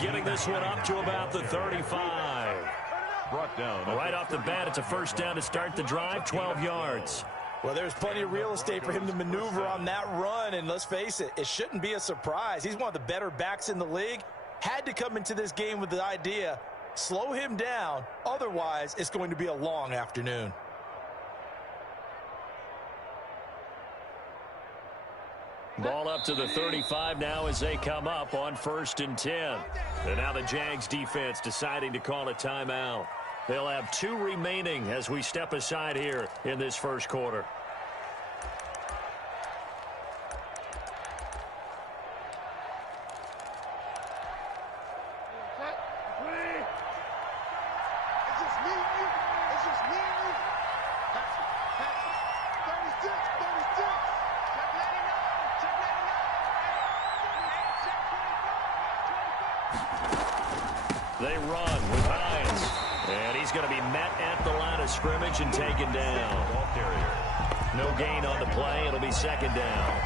getting this one up to about the 35. Brought down. Right off the bat, it's a first down to start the drive, 12 yards. Well, there's plenty of real estate for him to maneuver on that run, and let's face it, it shouldn't be a surprise. He's one of the better backs in the league. Had to come into this game with the idea, slow him down, otherwise it's going to be a long afternoon. Ball up to the 35 now as they come up on 1st and 10. And now the Jags defense deciding to call a timeout. They'll have 2 remaining as we step aside here in this first quarter. They run with Hines, and he's going to be met at the line of scrimmage and taken down. No gain on the play. It'll be 2nd down.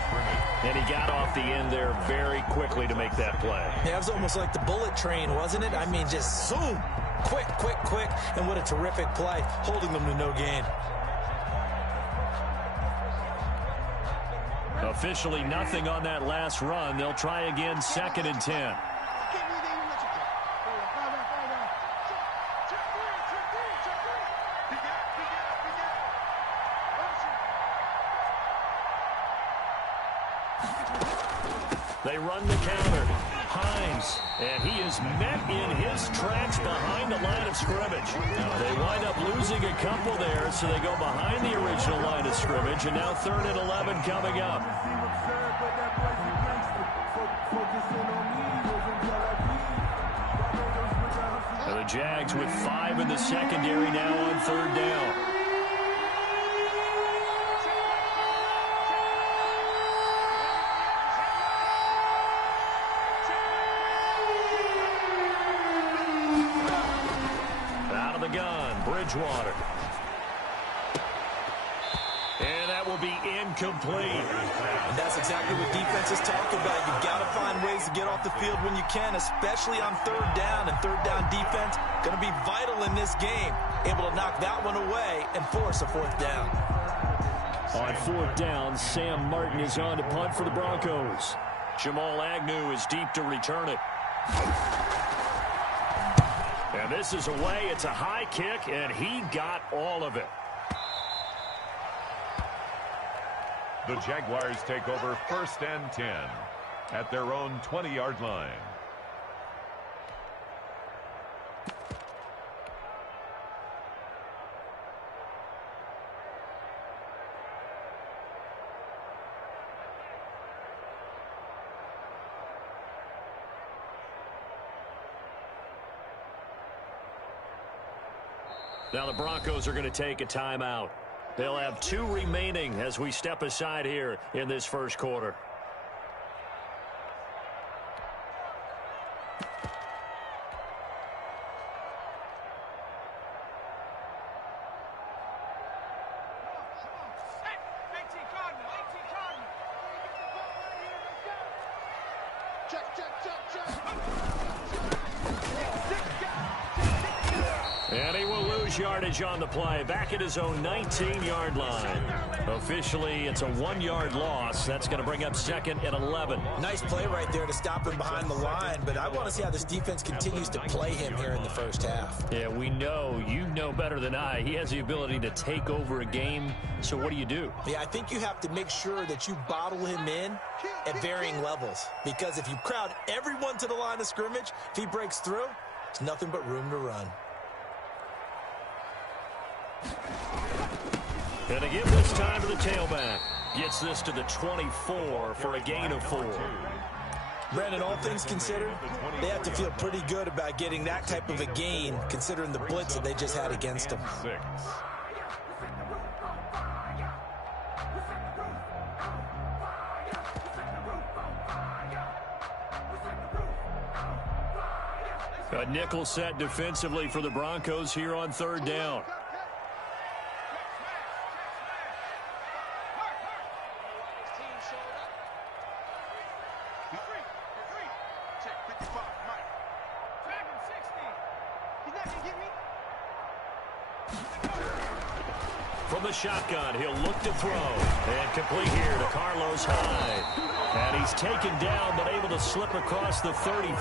And he got off the end there very quickly to make that play. Yeah, it was almost like the bullet train, wasn't it? I mean, just zoom, quick, quick, quick, and what a terrific play, holding them to no gain. Officially nothing on that last run. They'll try again, 2nd and 10. They run the counter. Hines, and he is met in his tracks behind the line of scrimmage. They wind up losing a couple there, so they go behind the original line of scrimmage, and now 3rd and 11 coming up. And the Jags with 5 in the secondary now on 3rd down. Bridgewater. And that will be incomplete. And that's exactly what defenses talk about. You've got to find ways to get off the field when you can, especially on 3rd down. And 3rd down defense going to be vital in this game. Able to knock that one away and force a 4th down. On 4th down, Sam Martin is on to punt for the Broncos. Jamal Agnew is deep to return it. And this is away. It's a high kick, and he got all of it. The Jaguars take over 1st and 10 at their own 20-yard line. Now the Broncos are going to take a timeout. They'll have 2 remaining as we step aside here in this first quarter. And he will lose yardage on the play. Back at his own 19-yard line. Officially, it's a 1-yard loss. That's going to bring up 2nd and 11. Nice play right there to stop him behind the line, but I want to see how this defense continues to play him here in the first half. Yeah, we know. You know better than I. He has the ability to take over a game. So what do? Yeah, I think you have to make sure that you bottle him in at varying levels. Because if you crowd everyone to the line of scrimmage, if he breaks through, it's nothing but room to run. And to give this time to the tailback. Gets this to the 24 for a gain of 4. Brandon, all things considered, they have to feel pretty good about getting that type of a gain, considering the blitz that they just had against them. 6. A nickel set defensively for the Broncos here on 3rd down. From the shotgun, he'll look to throw. And complete here to Carlos Hyde. And he's taken down, but able to slip across the 35.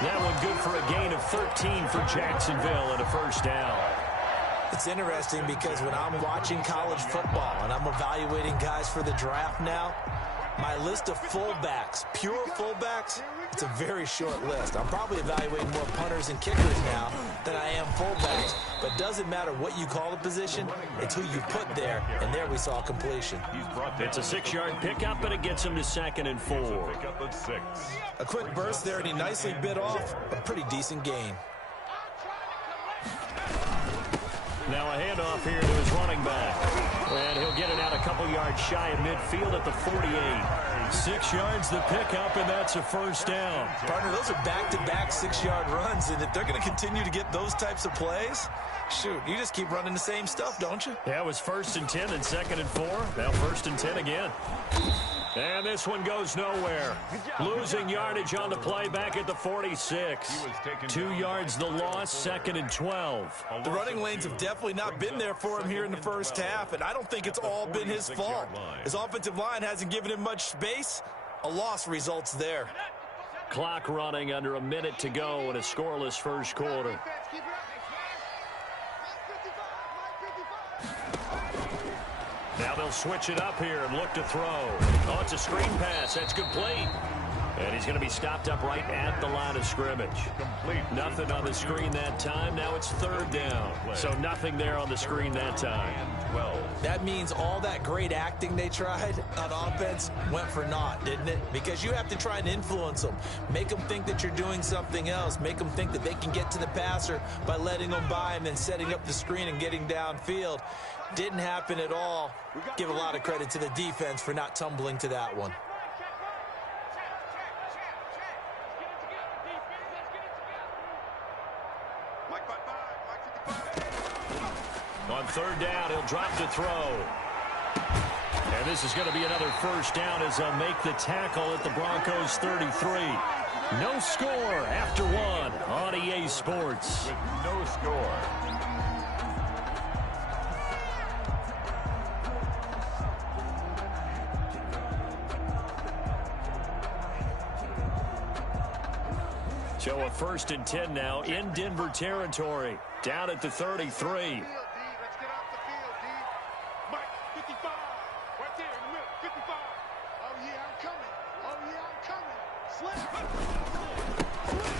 That one good for a gain of 13 for Jacksonville and a first down. It's interesting because when I'm watching college football and I'm evaluating guys for the draft now, my list of fullbacks, pure fullbacks, it's a very short list. I'm probably evaluating more punters and kickers now than I am fullbacks. But it doesn't matter what you call the position, it's who you put there, and there we saw completion. It's a 6-yard pickup, and it gets him to 2nd and 4. A quick burst there, and he nicely bit off a pretty decent gain. Now a handoff here to his running back. And he'll get it out a couple yards shy of midfield at the 48. 6 yards the pickup, and that's a first down. Partner, those are back-to-back 6-yard runs, and if they're going to continue to get those types of plays, shoot, you just keep running the same stuff, don't you? Yeah, it was 1st and 10 and 2nd and 4. Now 1st and 10 again. And this one goes nowhere. Losing yardage on the play back at the 46. 2 yards the loss, 2nd and 12. The running lanes have definitely not been there for him here in the first half, and I don't think it's all been his fault. His offensive line hasn't given him much space. A loss results there. Clock running under a minute to go in a scoreless first quarter. Now they'll switch it up here and look to throw. Oh, it's a screen pass. That's complete. And he's going to be stopped up right at the line of scrimmage. Nothing on the screen that time. Now it's 3rd down. So nothing there on the screen that time. That means all that great acting they tried on offense went for naught, didn't it? Because you have to try and influence them. Make them think that you're doing something else. Make them think that they can get to the passer by letting them by and then setting up the screen and getting downfield. Didn't happen at all. Give a lot of credit to the defense for not tumbling to that one. On 3rd down, he'll drop to throw. And this is going to be another first down as they'll make the tackle at the Broncos 33. No score after 1 on EA Sports. With no score. So a 1st and 10 now in Denver territory. Down at the 33.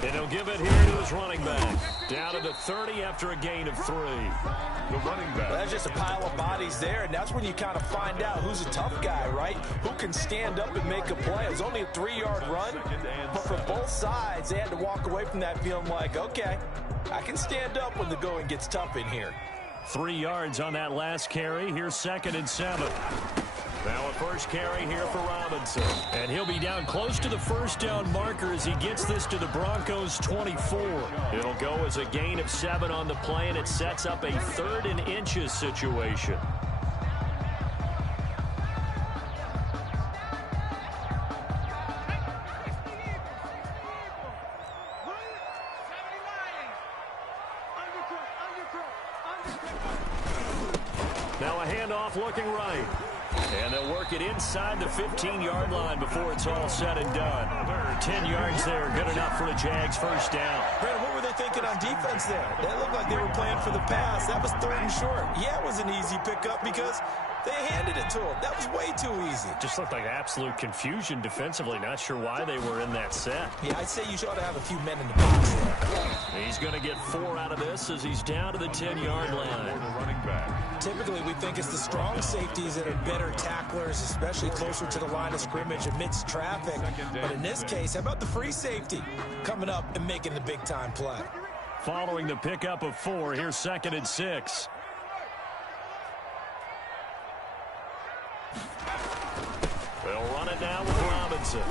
And he'll give it here to his running back. Down to the 30 after a gain of 3. The running back. Well, that's just a pile of bodies there, and that's when you kind of find out who's a tough guy, right? Who can stand up and make a play. It was only a 3-yard run, but for both sides, they had to walk away from that feeling like, okay, I can stand up when the going gets tough in here. 3 yards on that last carry. Here's 2nd and 7. Now a first carry here for Robinson. And he'll be down close to the first down marker as he gets this to the Broncos 24. It'll go as a gain of 7 on the play, and it sets up a 3rd and inches situation. Now a handoff looking right. And they'll work it inside the 15-yard line before it's all said and done. 10 yards there, good enough for the Jags' first down. Brandon, what were they thinking on defense there? They looked like they were playing for the pass. That was 3rd and short. Yeah, it was an easy pickup because they handed it to him. That was way too easy. Just looked like absolute confusion defensively. Not sure why they were in that set. Yeah, I'd say you ought to have a few men in the box there. He's going to get 4 out of this as he's down to the 10-yard line. Typically, we think it's the strong safeties that are better tacklers, especially closer to the line of scrimmage amidst traffic. But in this case, how about the free safety coming up and making the big-time play? Following the pickup of 4, here's 2nd and 6. They'll run it now with Robinson.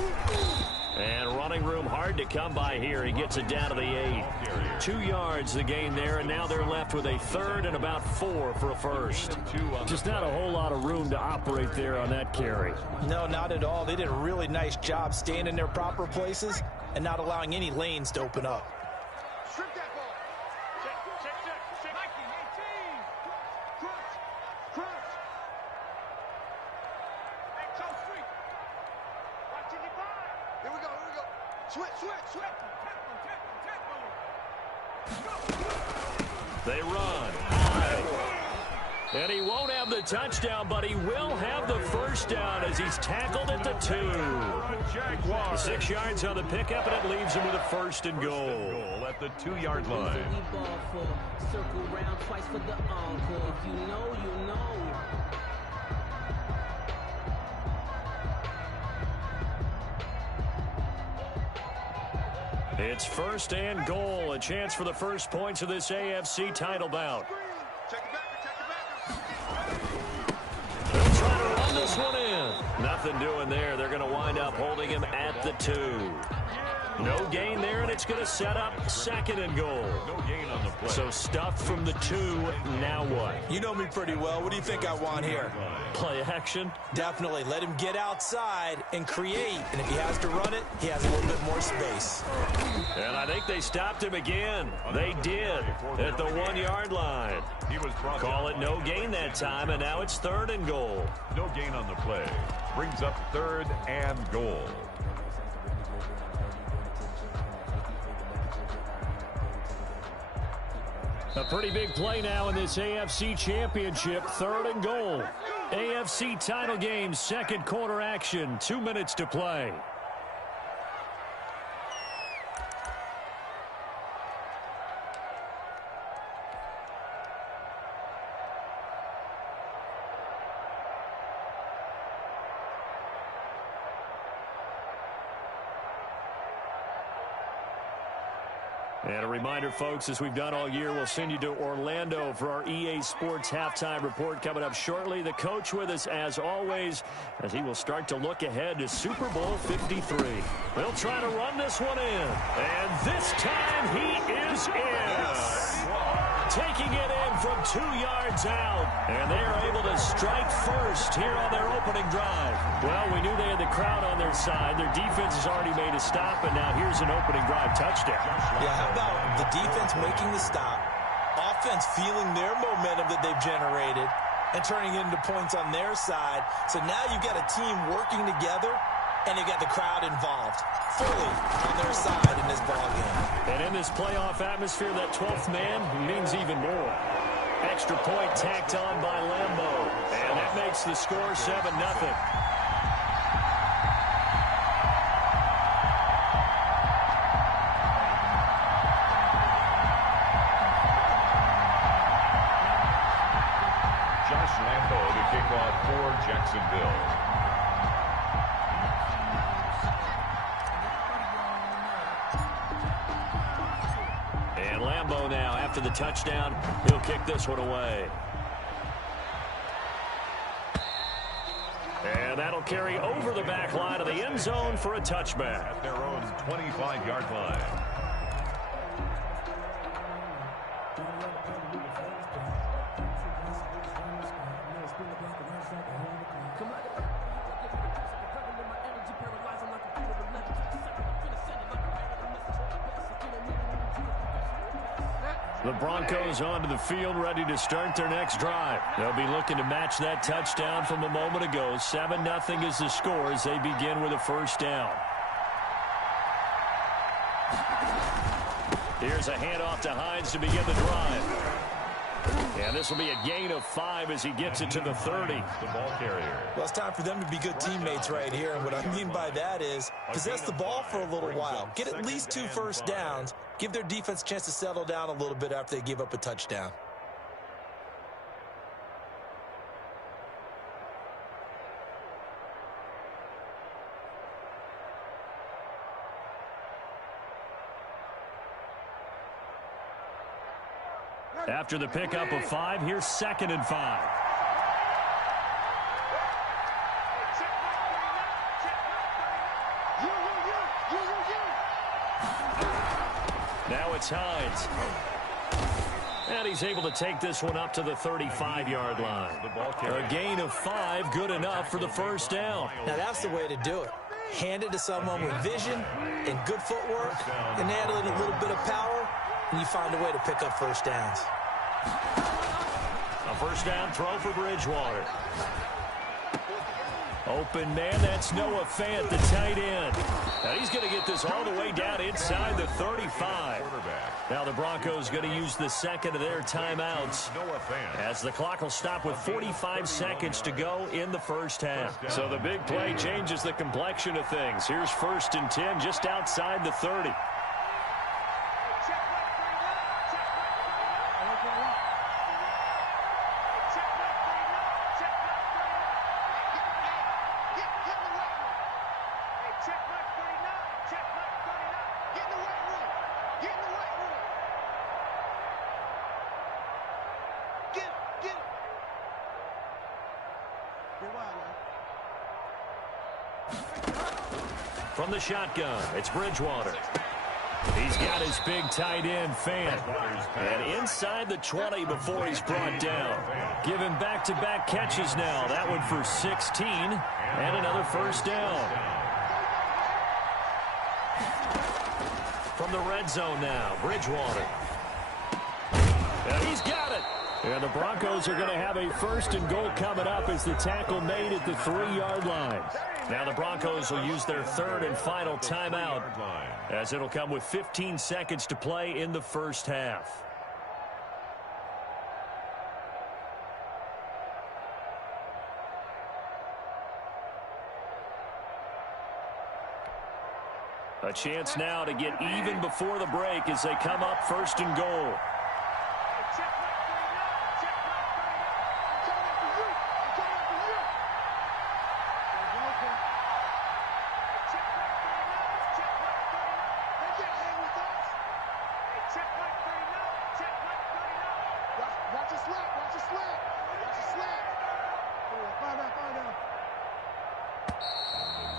And running room hard to come by here. He gets it down to the 8. 2 yards the gain there, and now they're left with a 3rd and about 4 for a first. Just not a whole lot of room to operate there on that carry. No, not at all. They did a really nice job staying in their proper places and not allowing any lanes to open up. They run. And he won't have the touchdown, but he will have the first down as he's tackled at the 2. 6 yards on the pickup, and it leaves him with a first and goal. At the 2-yard line. Circle round twice for the encore. If you know, you know. It's first and goal, a chance for the first points of this AFC title bout. They'll try to run this one in. Nothing doing there. They're going to wind up holding him at the 2. No gain there, and it's going to set up second and goal. No gain on the play. So stuffed from the 2, now what? You know me pretty well. What do you think I want here? Play action? Definitely. Let him get outside and create. And if he has to run it, he has a little bit more space. And I think they stopped him again. They did at the 1-yard line. He was Call it no gain that time, and now it's third and goal. No gain on the play. Brings up third and goal. A pretty big play now in this AFC Championship, third and goal. AFC title game, second quarter action, 2 minutes to play. And a reminder, folks, as we've done all year, we'll send you to Orlando for our EA Sports halftime report coming up shortly. The coach with us, as always, as he will start to look ahead to Super Bowl 53. They'll try to run this one in. And this time he is in. Taking it in from 2 yards out. And they are able to strike first here on their opening drive. Well, we knew they had the crowd on their side. Their defense has already made a stop, and now here's an opening drive touchdown. Yeah, how about the defense making the stop, offense feeling their momentum that they've generated, and turning it into points on their side. So now you've got a team working together, and you've got the crowd involved fully on their side in this ballgame. And in this playoff atmosphere, that 12th man means even more. Extra point tacked on by Lambo. And that makes the score 7-0. Josh Lambo to kick off for Jacksonville. And Lambo now, after the touchdown, he'll kick this one away. And that'll carry over the back line of the end zone for a touchback. At their own 25-yard line. The Broncos onto the field, ready to start their next drive. They'll be looking to match that touchdown from a moment ago. 7-0 is the score as they begin with a first down. Here's a handoff to Hines to begin the drive. And this will be a gain of 5 as he gets it to the 30. The ball carrier. Well, it's time for them to be good teammates right here. And what I mean by that is possess the ball for a little while. Get at least 2 first downs. Give their defense a chance to settle down a little bit after they give up a touchdown. After the pickup of 5, here's 2nd and 5. Now it's Hines. And he's able to take this one up to the 35-yard line. A gain of 5, good enough for the first down. Now that's the way to do it. Hand it to someone with vision and good footwork, and add in a little bit of power, and you find a way to pick up first downs. A first down throw for Bridgewater. Open man, that's Noah Fant, the tight end. Now he's going to get this all the way down inside the 35. Now the Broncos going to use the second of their timeouts as the clock will stop with 45 seconds to go in the first half. So the big play changes the complexion of things. Here's 1st and 10 just outside the 30. From the shotgun, it's Bridgewater. He's got his big tight end, Fant. And inside the 20 before he's brought down. Give him back-to-back catches now. That one for 16 and another first down. From the red zone now, Bridgewater. And he's got it. And the Broncos are going to have a 1st and goal coming up as the tackle made at the 3-yard line. Now the Broncos will use their 3rd and final timeout as it'll come with 15 seconds to play in the first half. A chance now to get even before the break as they come up 1st and goal.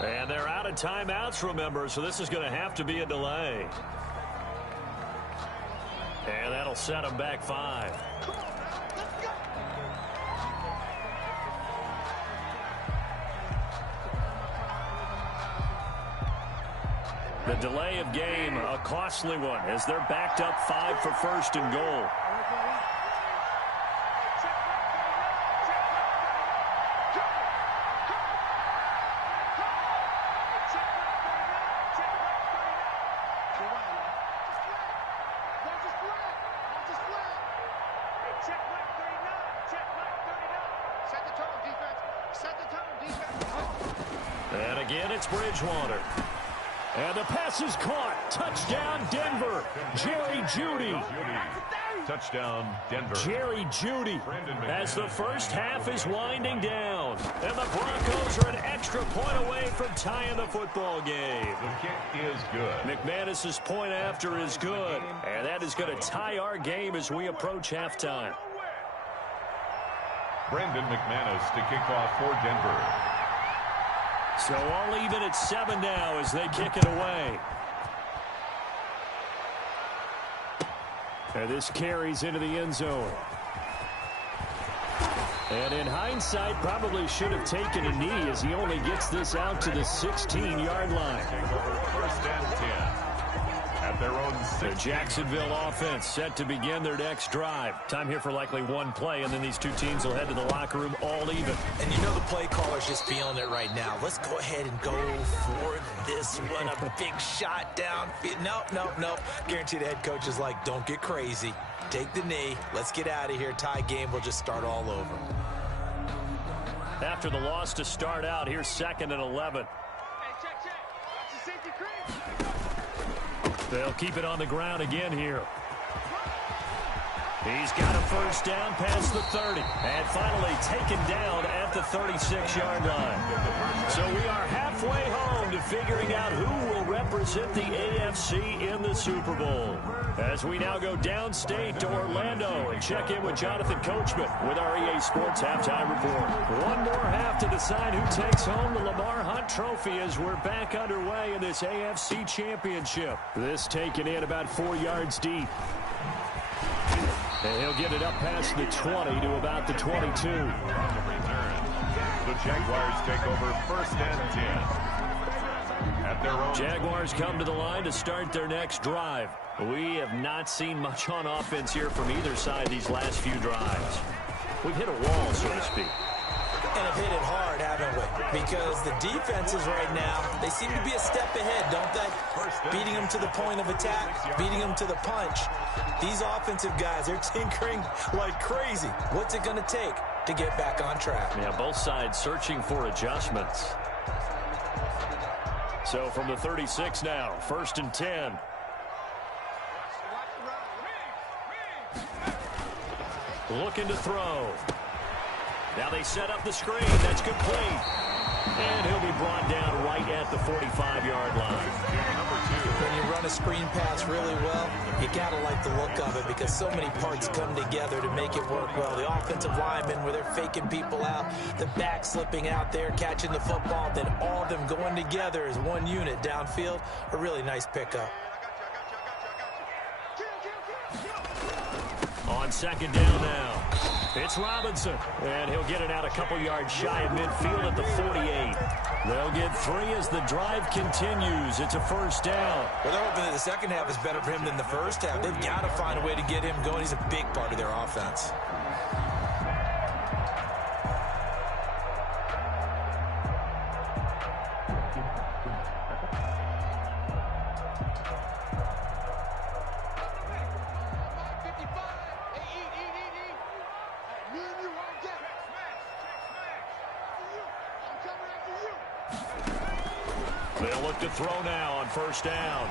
And they're out of timeouts, remember, so this is going to have to be a delay. And that'll set them back 5. The delay of game, a costly one, as they're backed up 5 for 1st and goal. And again, it's Bridgewater. And the pass is caught. Touchdown, Denver. Jerry Jeudy. Touchdown, Denver. Jerry Jeudy as the first half is winding down. And the Broncos are an extra point away from tying the football game. The kick is good. McManus's point after is good. And that is going to tie our game as we approach halftime. Brendan McManus to kick off for Denver. So all even at 7 now as they kick it away. And this carries into the end zone. And in hindsight, probably should have taken a knee as he only gets this out to the 16-yard line. First and 10. At their own 6. The Jacksonville offense set to begin their next drive. Time here for likely one play, and then these two teams will head to the locker room all even. And you know the play caller's just feeling it right now. Let's go ahead and go for this one. A big shot down. Nope. Guarantee the head coach is like, don't get crazy. Take the knee. Let's get out of here. Tie game. We'll just start all over. After the loss to start out, here's 2nd and 11. They'll keep it on the ground again here. He's got a first down past the 30. And finally taken down at the 36-yard line. So we are halfway home to figuring out who will represent the AFC in the Super Bowl. As we now go downstate to Orlando and check in with Jonathan Coachman with our EA Sports Halftime Report. One more half to decide who takes home the Lamar Hunt Trophy as we're back underway in this AFC Championship. This taken in about 4 yards deep. And he'll get it up past the 20 to about the 22. The Jaguars take over 1st and 10. At their own. Jaguars come to the line to start their next drive. We have not seen much on offense here from either side these last few drives. We've hit a wall, so to speak. And have hit it hard, haven't we? Because the defenses right now, they seem to be a step ahead, don't they? Beating them to the point of attack, beating them to the punch. These offensive guys, they're tinkering like crazy. What's it going to take to get back on track? Yeah, both sides searching for adjustments. So from the 36 now, 1st and 10. Looking to throw. Now they set up the screen. That's complete. And he'll be brought down right at the 45-yard line. When you run a screen pass really well, you got to like the look of it because so many parts come together to make it work well. The offensive linemen, where they're faking people out, the back slipping out there, catching the football, then all of them going together as one unit downfield. A really nice pickup. On 2nd down now, it's Robinson, and he'll get it out a couple yards shy of midfield at the 48. They'll get 3 as the drive continues. It's a 1st down. Well, they're hoping that the second half is better for him than the first half. They've got to find a way to get him going. He's a big part of their offense. They'll look to throw now on 1st down.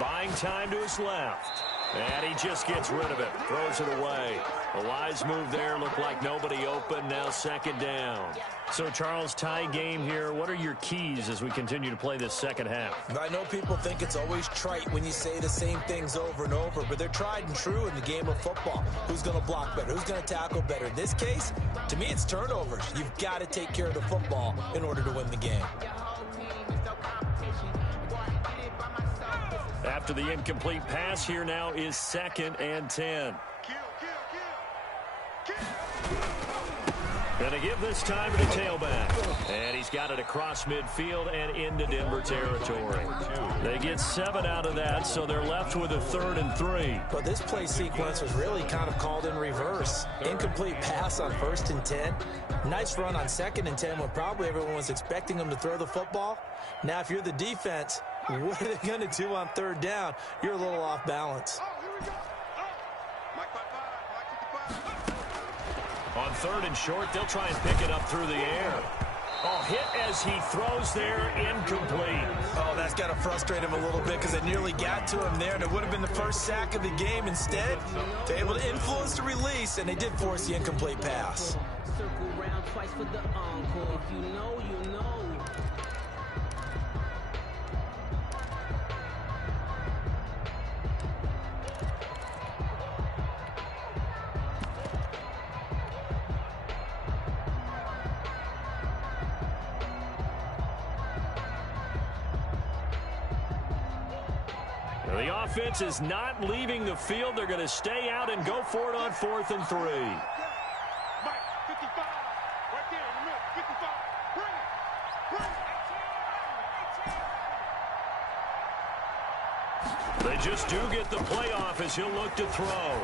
Buying time to his left. And he just gets rid of it. Throws it away. A wise move there. Looked like nobody open. Now 2nd down. So, Charles, tie game here. What are your keys as we continue to play this second half? I know people think it's always trite when you say the same things over and over, but they're tried and true in the game of football. Who's going to block better? Who's going to tackle better? In this case, to me, it's turnovers. You've got to take care of the football in order to win the game. After the incomplete pass, here now is 2nd and 10. Gonna give this time to the tailback. And he's got it across midfield and into Denver territory. They get 7 out of that, so they're left with a 3rd and 3. But this play sequence was really kind of called in reverse. Incomplete pass on 1st and 10. Nice run on 2nd and 10 when probably everyone was expecting them to throw the football. Now, if you're the defense, what are they going to do on 3rd down? You're a little off balance. On 3rd and short, they'll try and pick it up through the air. Oh, hit as he throws there, incomplete. Oh, that's got to frustrate him a little bit because they nearly got to him there, and it would have been the first sack of the game. Instead, they're able to influence the release, and they did force the incomplete pass. Circle round twice for the encore. If you know, you know. The offense is not leaving the field. They're going to stay out and go for it on 4th and 3. They just do get the playoff as he'll look to throw.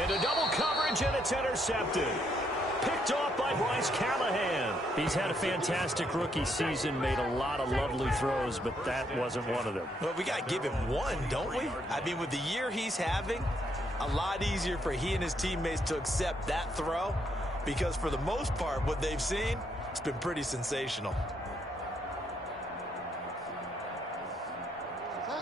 Into double coverage, and it's intercepted. Picked off by Bryce Callahan. He's had a fantastic rookie season, made a lot of lovely throws, but that wasn't one of them. Well, we got to give him one, don't we? I mean, with the year he's having, a lot easier for he and his teammates to accept that throw because for the most part, what they've seen, it's been pretty sensational.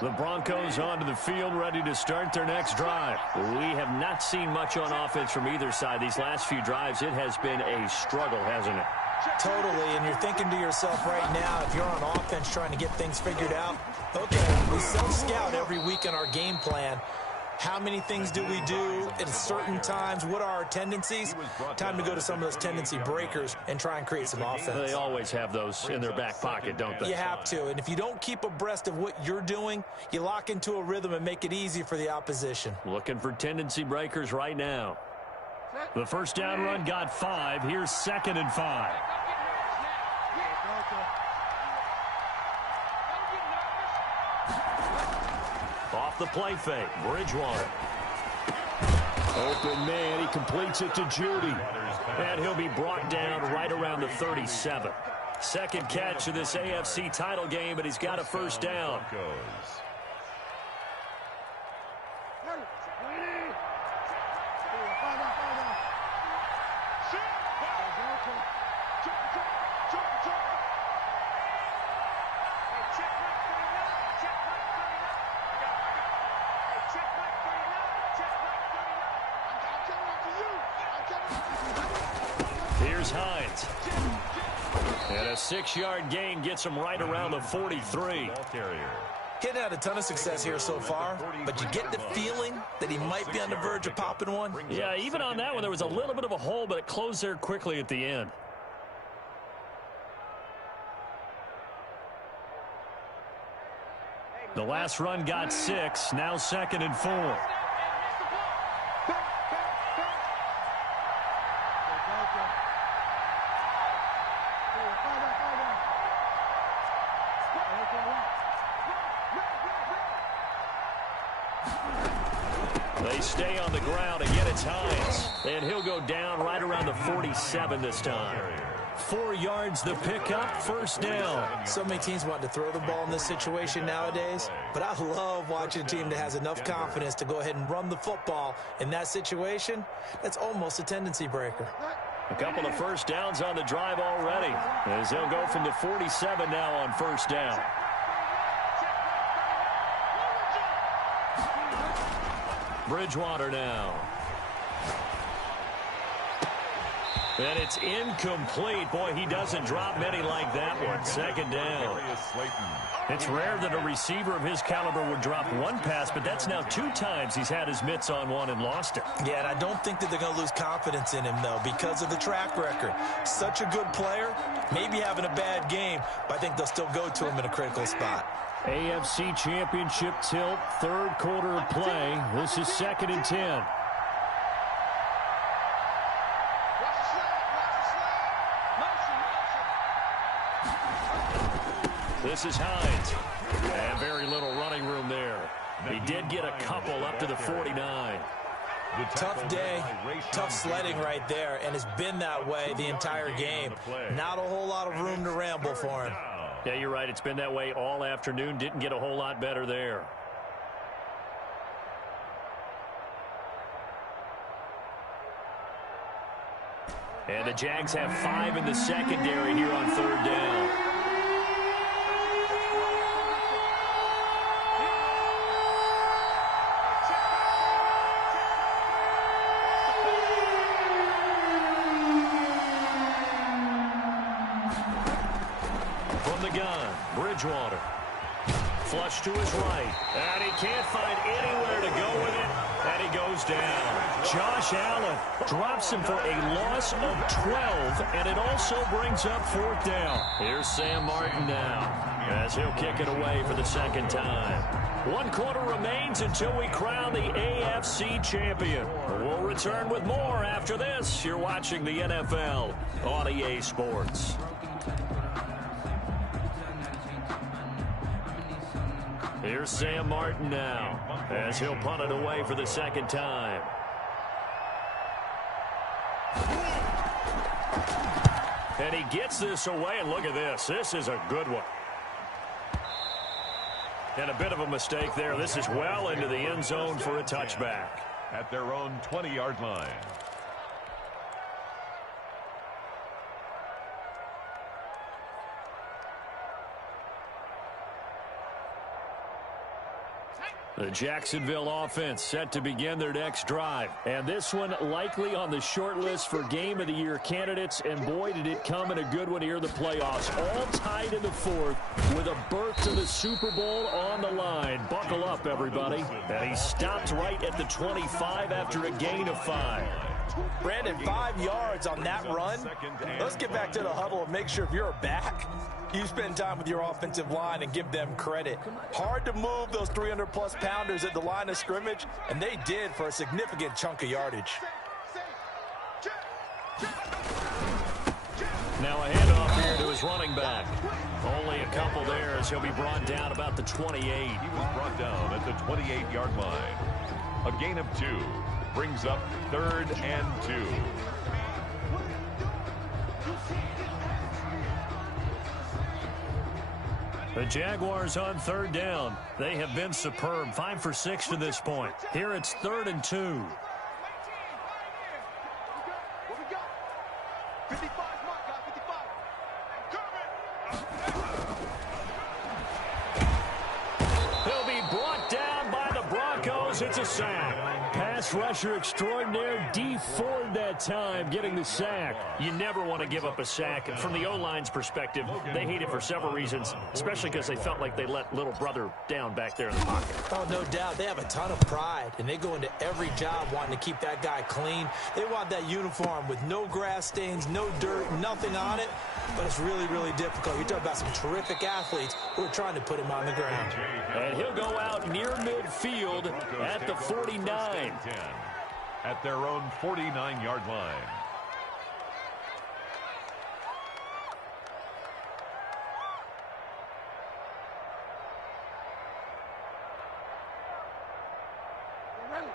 The Broncos onto the field, ready to start their next drive. We have not seen much on offense from either side. These last few drives, it has been a struggle, hasn't it? Totally, and you're thinking to yourself right now, if you're on offense trying to get things figured out, okay, we self-scout every week in our game plan. How many things do we do at certain times? What are our tendencies? Time to go to some of those tendency breakers and try and create some offense. They always have those in their back pocket, don't they? You have to, and if you don't keep abreast of what you're doing, you lock into a rhythm and make it easy for the opposition. Looking for tendency breakers right now. The first down run got 5. Here's 2nd and 5. Off the play fake, Bridgewater. Open man, he completes it to Judy. And he'll be brought down right around the 37. Second catch of this AFC title game, and he's got a first down. Here's Hines. And a 6-yard gain gets him right around the 43. Hitting had a ton of success here so far, but you get the feeling that he might be on the verge of popping one. Yeah, even on that one, there was a little bit of a hole, but it closed there quickly at the end. The last run got 6, now 2nd and 4. They stay on the ground. Again, it's Hines. And he'll go down right around the 47 this time. 4 yards the pickup, first down. So many teams want to throw the ball in this situation nowadays, but I love watching a team that has enough confidence to go ahead and run the football in that situation. That's almost a tendency breaker. A couple of first downs on the drive already, as they'll go from the 47 now on first down. Bridgewater now. And it's incomplete. Boy, he doesn't drop many like that one. Second down. It's rare that a receiver of his caliber would drop one pass, but that's now 2 times he's had his mitts on one and lost it. Yeah, and I don't think that they're going to lose confidence in him, though, because of the track record. Such a good player, maybe having a bad game, but I think they'll still go to him in a critical spot. AFC Championship tilt, 3rd quarter of play. This is 2nd and 10. This is Hines. And very little running room there. He did get a couple up to the 49. Tough day, tough sledding right there, and it's been that way the entire game. Not a whole lot of room to ramble for him. Yeah, you're right. It's been that way all afternoon. Didn't get a whole lot better there. And the Jags have 5 in the secondary here on 3rd down. Bridgewater. Flush to his right. And he can't find anywhere to go with it. And he goes down. Josh Allen drops him for a loss of 12. And it also brings up 4th down. Here's Sam Martin now, as he'll kick it away for the 2nd time. 1 quarter remains until we crown the AFC champion. We'll return with more after this. You're watching the NFL on EA Sports. Here's Sam Martin now, as he'll punt it away for the 2nd time. And he gets this away, and look at this. This is a good one. And a bit of a mistake there. This is well into the end zone for a touchback. At their own 20-yard line. The Jacksonville offense set to begin their next drive. And this one likely on the short list for Game of the Year candidates. And boy, did it come in a good one here in the playoffs. All tied in the 4th with a berth to the Super Bowl on the line. Buckle up, everybody. And he stopped right at the 25 after a gain of 5. Brandon, 5 yards on that run. Let's get back to the huddle and make sure if you're a back, you spend time with your offensive line and give them credit. Hard to move those 300-plus pounders at the line of scrimmage, and they did for a significant chunk of yardage. Now a handoff here to his running back. Only a couple there as he'll be brought down about the 28. He was brought down at the 28-yard line. A gain of 2. brings up 3rd and 2. The Jaguars on 3rd down. They have been superb. 5 for 6 to this point. Here it's 3rd and 2. He'll be brought down by the Broncos. It's a sack. Pass rusher extraordinaire, D Ford that time, getting the sack. You never want to give up a sack. From the O-line's perspective, they hate it for several reasons, especially because they felt like they let little brother down back there in the pocket. Oh, no doubt. They have a ton of pride, and they go into every job wanting to keep that guy clean. They want that uniform with no grass stains, no dirt, nothing on it, but it's really, really difficult. You're talking about some terrific athletes who are trying to put him on the ground. And he'll go out near midfield at the 49. At their own 49-yard line.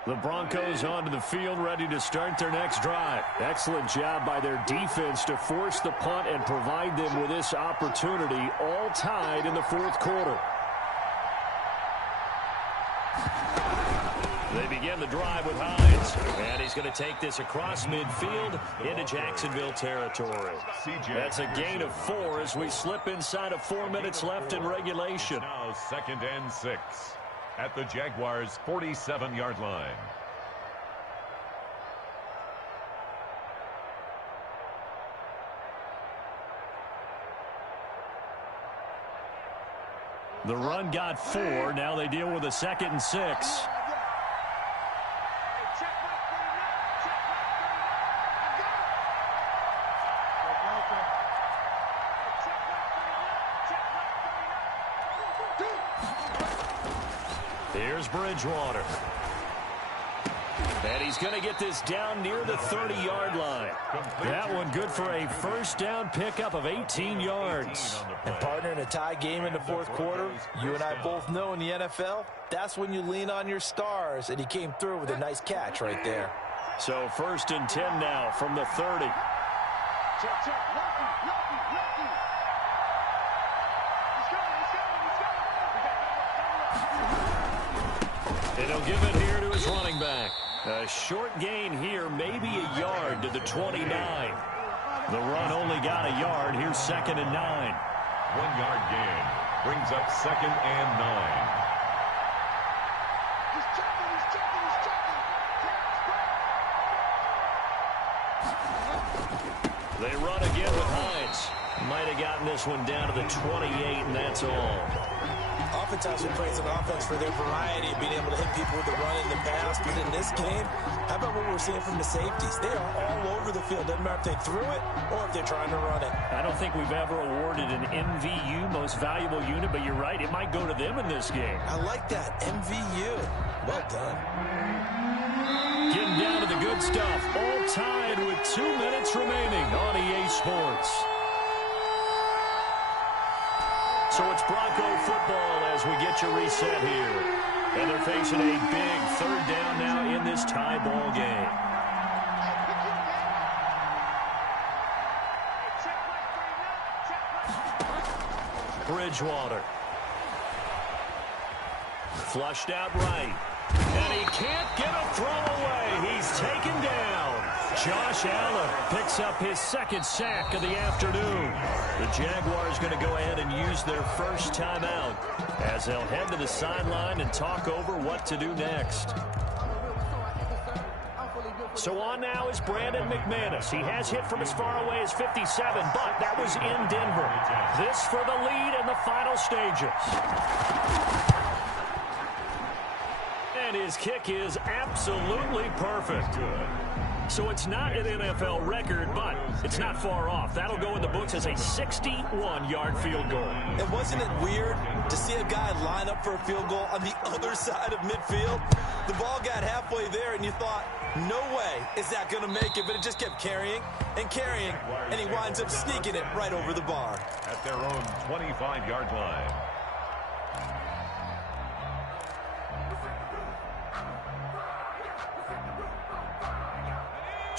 The Broncos onto the field, ready to start their next drive. Excellent job by their defense to force the punt and provide them with this opportunity, all tied in the 4th quarter. They begin the drive with Hines, and he's going to take this across midfield into Jacksonville territory. That's a gain of 4 as we slip inside of 4 minutes left in regulation. Now 2nd and 6 at the Jaguars' 47-yard line. The run got 4. Now they deal with a 2nd and 6. Here's Bridgewater. And he's going to get this down near the 30-yard line. That one good for a first down pickup of 18 yards. And partner, in a tie game in the 4th quarter, you and I both know in the NFL, that's when you lean on your stars, and he came through with a nice catch right there. So 1st and 10 now from the 30. And he'll give it here to his running back. A short gain here, maybe a yard to the 29. The run only got a yard. Here's 2nd and 9. 1-yard gain brings up 2nd and 9. They run again with Hines. Might have gotten this one down to the 28, and that's all. Oftentimes we praise an offense for their variety of being able to hit people with the run in the pass, but in this game, how about what we're seeing from the safeties? They are all over the field. Doesn't matter if they threw it or if they're trying to run it. I don't think we've ever awarded an MVU, most valuable unit, but you're right, it might go to them in this game. I like that, MVU. Well done. Getting down to the good stuff. All tied with 2 minutes remaining on EA Sports. So it's Bronco football as we get you reset here. And they're facing a big 3rd down now in this tie ball game. Bridgewater. Flushed out right. And he can't get a throw away. He's taken down. Josh Allen picks up his 2nd sack of the afternoon. The Jaguars going to go ahead and use their first timeout as they'll head to the sideline and talk over what to do next. So on now is Brandon McManus. He has hit from as far away as 57, but that was in Denver. This for the lead in the final stages. And his kick is absolutely perfect. So it's not an NFL record, but it's not far off. That'll go in the books as a 61-yard field goal. And wasn't it weird to see a guy line up for a field goal on the other side of midfield? The ball got halfway there, and you thought, no way is that going to make it, but it just kept carrying and carrying, and he winds up sneaking it right over the bar. At their own 25-yard line.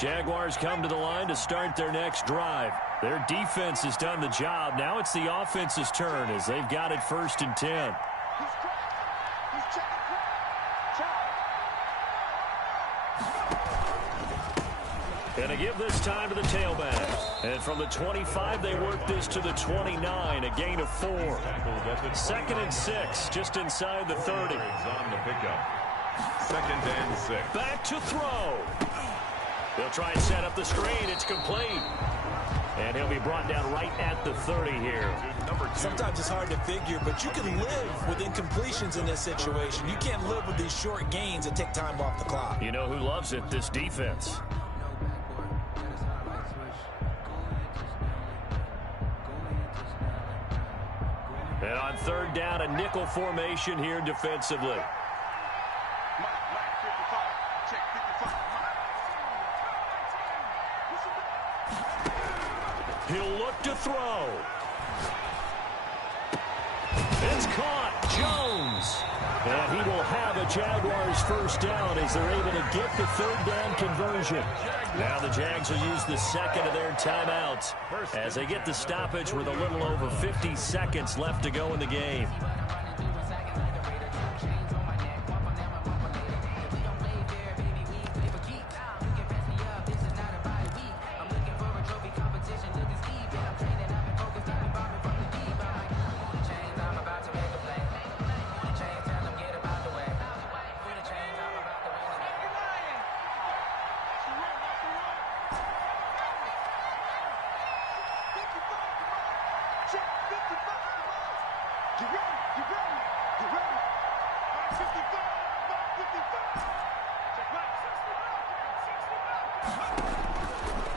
Jaguars come to the line to start their next drive. Their defense has done the job. Now it's the offense's turn as they've got it 1st and 10. And to give this time to the tailback. And from the 25, they work this to the 29, a gain of 4. 2nd and 6, just inside the 30. On the pickup. 2nd and 6. Back to throw. They'll try and set up the screen. It's complete. And he'll be brought down right at the 30 here. Sometimes it's hard to figure, but you can live with incompletions in this situation. You can't live with these short gains that take time off the clock. You know who loves it? This defense. And on 3rd down, a nickel formation here defensively. He'll look to throw. It's caught. Jones. And he will have a Jaguars 1st down as they're able to get the 3rd down conversion. Now the Jags will use the 2nd of their timeouts as they get the stoppage with a little over 50 seconds left to go in the game.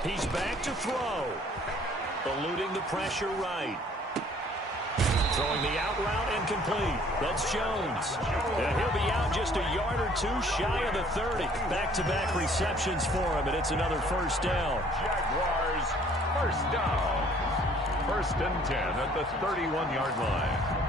He's back to throw. Eluding the pressure right. Throwing the out route and complete. That's Jones. And he'll be out just a yard or 2 shy of the 30. Back-to-back receptions for him, and it's another 1st down. Jaguars 1st down. 1st and 10 at the 31-yard line.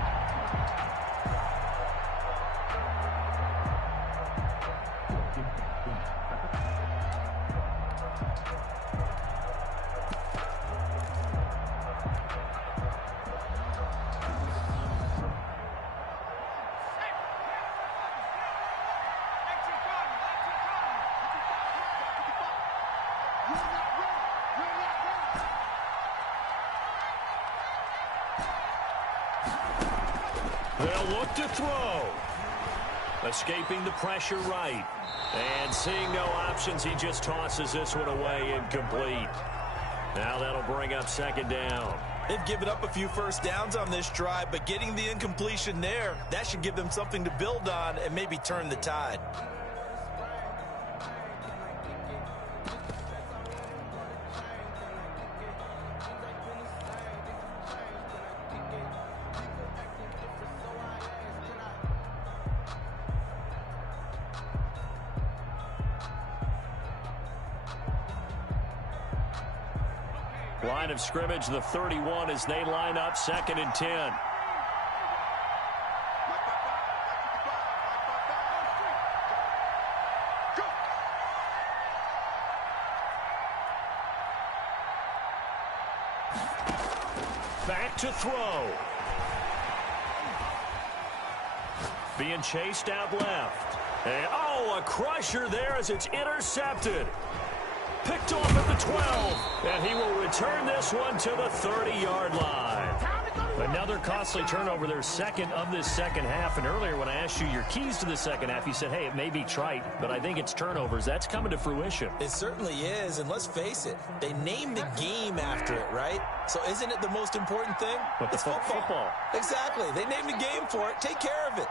They'll look to throw. Escaping the pressure right. And seeing no options, he just tosses this one away incomplete. Now that'll bring up 2nd down. They've given up a few 1st downs on this drive, but getting the incompletion there, that should give them something to build on and maybe turn the tide. Line of scrimmage, the 31, as they line up 2nd and 10. Back to throw. Being chased out left. And, a crusher there as it's intercepted. Picked off at the 12, and he will return this one to the 30-yard line. Another costly turnover, their 2nd of this 2nd half. And earlier when I asked you your keys to the 2nd half, you said, hey, it may be trite, but I think it's turnovers. That's coming to fruition. It certainly is, and let's face it, they named the game after it, right? So isn't it the most important thing? But it's football. Exactly. They named the game for it. Take care of it.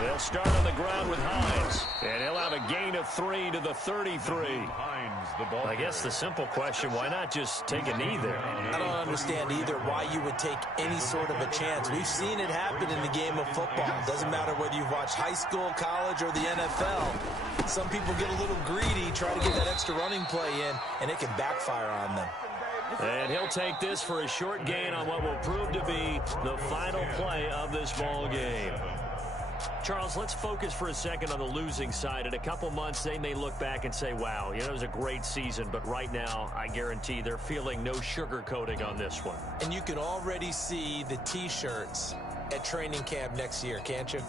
They'll start on the ground with Hines, and he'll have a gain of 3 to the 33. Hines, the ball. I guess the simple question, why not just take a knee there? I don't understand either why you would take any sort of a chance. We've seen it happen in the game of football. It doesn't matter whether you've watched high school, college, or the NFL. Some people get a little greedy, try to get that extra running play in, and it can backfire on them. And he'll take this for a short gain on what will prove to be the final play of this ball game. Charles, let's focus for a second on the losing side. In a couple months, they may look back and say, wow, it was a great season. But right now, I guarantee they're feeling no sugarcoating on this one. And you can already see the T-shirts at training camp next year, can't you?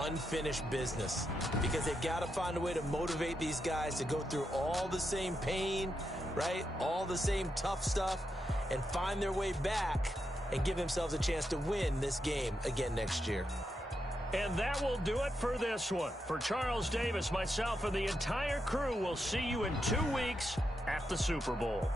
Unfinished business. Because they've got to find a way to motivate these guys to go through all the same pain, right? All the same tough stuff, and find their way back and give themselves a chance to win this game again next year. And that will do it for this one. For Charles Davis, myself, and the entire crew, we'll see you in 2 weeks at the Super Bowl.